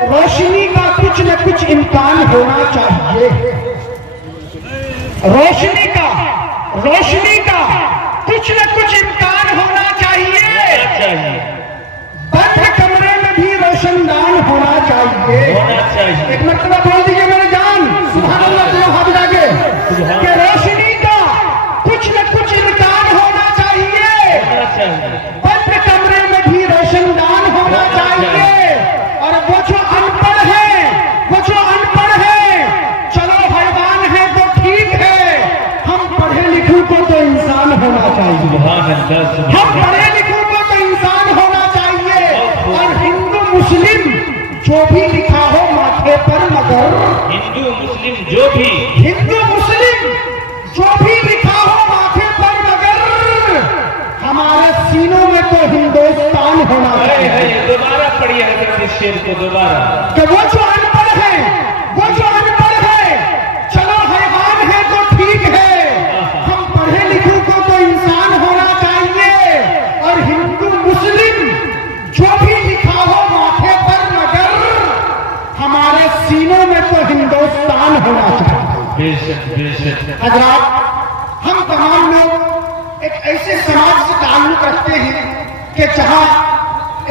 रोशनी का कुछ न कुछ इम्कान होना चाहिए। रोशनी का कुछ न कुछ इम्कान होना चाहिए। बंद कमरे में भी रोशनदान होना चाहिए। एक मरतबा बोल दीजिए मेरे जान, सुभान अल्लाह, जो हाथ जाके कि रोशनी का कुछ न कुछ इम्कान होना चाहिए। बंद कमरे में भी रोशनदान होना चाहिए। और वो जो अनपढ़ है, चलो हैवान है तो ठीक है, हम पढ़े लिखों को तो इंसान होना चाहिए। हम पढ़े लिखों को तो इंसान होना चाहिए। और हिंदू मुस्लिम जो भी लिखा हो माथे पर, मगर हिंदू मुस्लिम जो भी लिखा हो माथे पर, मगर हमारे सीनों में तो हिंदुस्तान होना चाहिए। दोबारा पढ़िए हजरत इस शेर को दोबारा। कि वो जो अनपढ़ है, चलो हैवान है तो ठीक है, हम पढ़े लिखों को तो इंसान होना चाहिए। और हिंदू मुस्लिम जो भी लिखा हो माथे पर, मगर हमारे सीनों में तो हिंदुस्तान होना चाहिए। हजरात, हम तमाम लोग एक ऐसे समाज से ताल्लुक रखते हैं कि जहां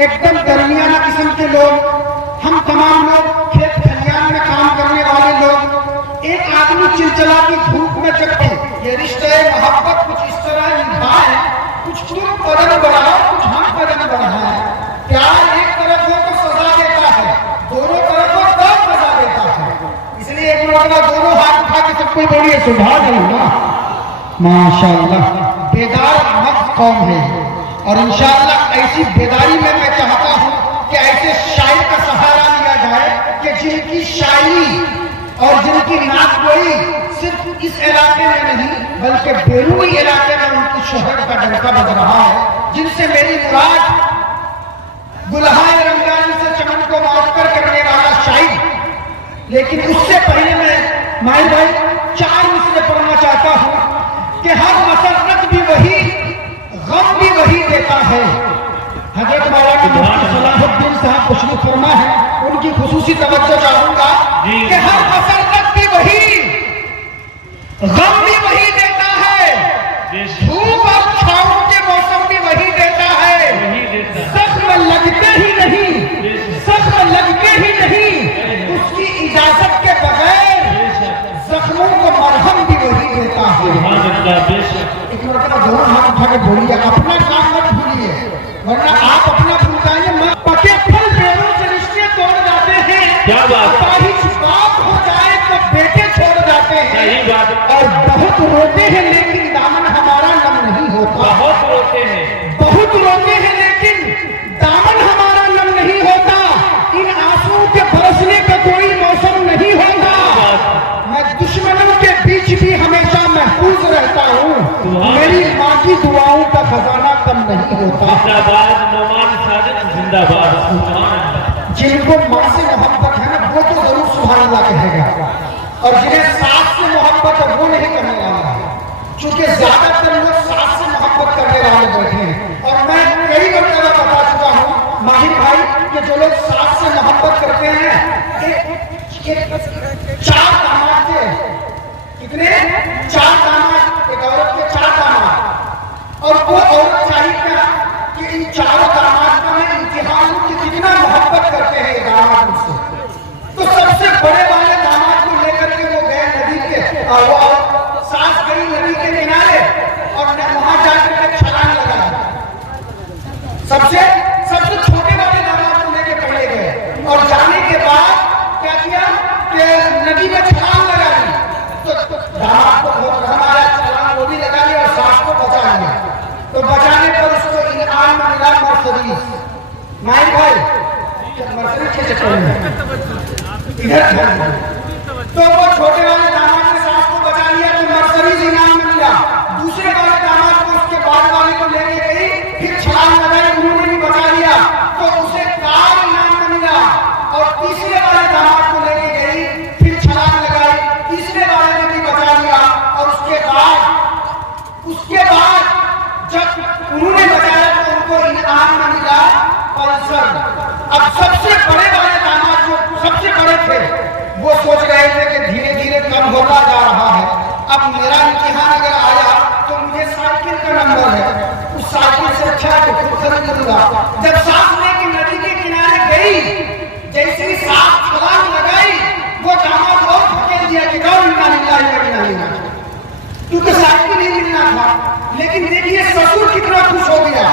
एकदम दरमियाना किस्म के लोग, हम तमाम लोग खेत खलियान में काम करने वाले लोग, एक आदमी चिलचिला की धूप में जबकि ये रिश्ते मोहब्बत कुछ इस तरह निभाए, कुछ तुम कदम बढ़ाओ, कुछ हम कदम बढ़ाए। प्यार एक तरफ हो तो सजा देता है, दोनों तरफ हो तो सजा देता है। इसलिए एक मरतबा दोनों हाथ उठा के सबको बोलिए सुभान अल्लाह, माशाअल्लाह। बेदार मर्द कौम है और इंशाअल्लाह ऐसी बेदारी में मैं चाहता हूं कि ऐसे शायर का सहारा लिया जाए कि जिनकी शायरी और जिनकी नात गोई सिर्फ इस इलाके में नहीं बल्कि बैरूनी इलाके में उनकी शोहरत का डंका बज रहा है। जिनसे मेरी मुराद गुलहाए रमजान से चमन को माफ कर करने वाला शायर। लेकिन उससे पहले मैं माई भाई 4 मिसरे पढ़ना चाहता हूं कि हर मसरत भी वही, गम भी वही देता है। हजरत मौलाना मुफ्ती सलाहुद्दीन साहब तशरीफ फरमा है, उनकी खुसूसी तवज्जो चाहूंगा कि हर मसरत भी वही, गम भी वही देता है, धूप और छांव के मौसम भी वही देता है। जख्म लगते ही नहीं, उसकी इजाजत के बगैर जख्मों को मरहम भी वही देता है। एक मरतबा दोनों हाथ उठा के बोलिए, अपना काम मत भूलिए, वरना आप अपना भूल जाएंगे। पके फल पेड़ों से रिश्ते तोड़ जाते हैं, क्या बात, बाप हो जाए तो बेटे छोड़ जाते हैं। और बहुत रोते हैं लेकिन दामन हमारा नम नहीं होता। बहुत रोते हैं लेकिन दामन हमारा नम नहीं होता। इन आंसुओं के बरसने का कोई मौसम नहीं होता। मैं दुश्मनों के बीच भी हमेशा महफूज रहता हूँ। मेरी माँ की दुआओं का खजाना कम नहीं होता। जिनको माँ से मोहब्बत है ना, वो तो जरूर सुभान अल्लाह कहेगा, और जिन्हें सास से मोहब्बत है वो नहीं करने वाला है। चूंकि ज्यादातर लोग सास से मोहब्बत करने वाले बैठे हैं। और मैं कई मरतबा बता चुका हूँ माहिर भाई कि जो लोग सास से मोहब्बत करते हैं, एक 4 दामाद थे। कितने? 4 दामाद, एक औरत के 4 दामाद। और वो औरत चाहिए क्या कि इन 4 दामाद का मैं इम्तिहान कि कितना मोहब्बत करते हैं ये दामाद मुझसे। तो सबसे बड़े वाले दामाद को लेकर के वो गए नदी के, और वो सास गई नदी के किनारे और वहां जाकर के छलांग लगा। सबसे छोटे वाले दामाद को लेकर पहले गए और जाने के बाद क्या किया कि नदी में छलांग लगा दी। तो दामाद को बहुत रहम आया, छलांग वो भी लगा लिया और सास को बचा लिया। तो बचाने पर उसको इनाम में मिला मर्सिडीज। माइक भाई मर्सिडीज के चक्कर में इधर तो वो छोटे वाले दामाद ने सास को बचा लिया तो मर्सिडीज इनाम में मिला। दूसरे वाले दामाद को उसके बाद वाले को लेके गई, फिर छलांग लगाई, उन्होंने भी बचा लिया तो उसे कार इनाम में मिला। और तीसरे वाले दामाद को लेके गई, फिर छलांग लगाई, तीसरे वाले ने भी बचा लिया। और उसके बाद जब उन्होंने बचाया तो उनको इनाम में मिला पल्सर। अब सबसे बड़े वाले दामाद जो सबसे बड़े थे वो सोच रहे थे कि धीरे धीरे कम होता जा रहा है, अब मेरा इम्तिहान अगर आया तो मुझे साइकिल का नंबर है, उस साइकिल से अच्छा है तो खुद खरीद लूंगा। जब सांस लेके नदी के किनारे गई, जैसे ही सांस छलांग लगाई, वो दामाद और धकेल दिया कि क्योंकि साइकिल नहीं मिलना था। लेकिन देखिए ससुर कितना खुश हो गया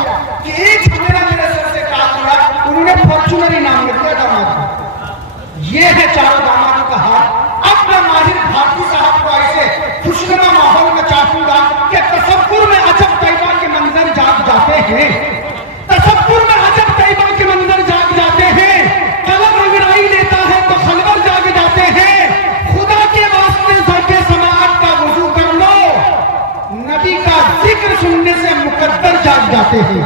कि एक झमेला मेरे सर से काट दिया, उन्होंने फॉर्चूनर इनाम में दिया दामाद। ये है चारों दामाद का हाथ। अब मैं माहिर भारती साहब को ऐसे खुशनुमा माहौल में चाहूंगा कि तसव्वुर में अजब तैयबा के मंजर जाग जाते हैं, तसव्वुर में अजब तैयबा के मंजर जाग जाते हैं, कलम अंगड़ाई लेता है तो खलवर जाग जाते हैं। खुदा के वास्ते ज़ौक़े समाअत का वुज़ू कर लो, नबी का जिक्र सुनने से मुकद्दर जाग जाते हैं।